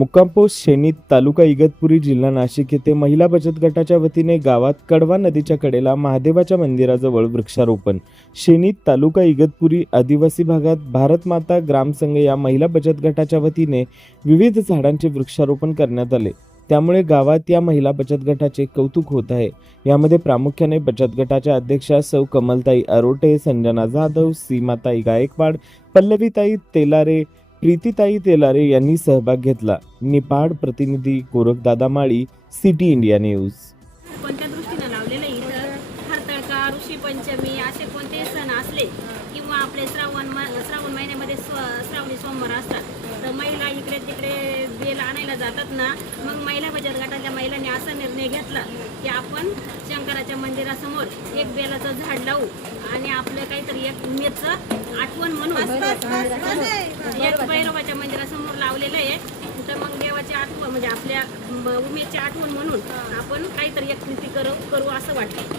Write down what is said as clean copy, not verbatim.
मुक्काम पोस्ट शेनीत तालुका इगतपुरी जिल्हा नाशिक येथे महिला बचत गटाच्या वतीने गावात कडवा नदीच्या कडेला महादेवाच्या मंदिराजवळ वृक्षारोपण. शेनीत तालुका इगतपुरी आदिवासी भागात भारत माता ग्राम संघ या महिला बचत गटाच्या वतीने विविध झाडांचे वृक्षारोपण करण्यात आले. त्यामुळे गावात या महिला बचत गटाचे कौतुक होत आहे. यामध्ये प्रामुख्याने बचत गटाच्या अध्यक्षा सौ कमलताई अरोटे, संजना जाधव, सीमाताई गायकवाड, पल्लवीताई तेलारे, प्रीतीताई तेलारे यांनी सहभाग घेतला. निपाड प्रतिनिधी गोरखदादा माळी, सिटी इंडिया न्यूज. कोणत्या दृष्टीने लावलेलं इथं हरताळका, ऋषी पंचमी असे कोणतेही सण असले किंवा आपले श्रावण महिन्यामध्ये श्रावणी सोमवार असतात तर महिला इकडे तिकडे बेल आणायला जातात ना. मग महिला बचत गटाच्या महिलांनी असा निर्णय घेतला की आपण शंकराच्या मंदिरासमोर एक बेलाचं झाड लावू आणि आपलं काहीतरी एक उमेदचं आठवण म्हणून एक भैरवाच्या मंदिरासमोर लावलेलं आहे. तर मग देवाची आठवण म्हणजे आपल्या उमेदची आठवण म्हणून आपण काहीतरी एक कृती करू असं वाटतं.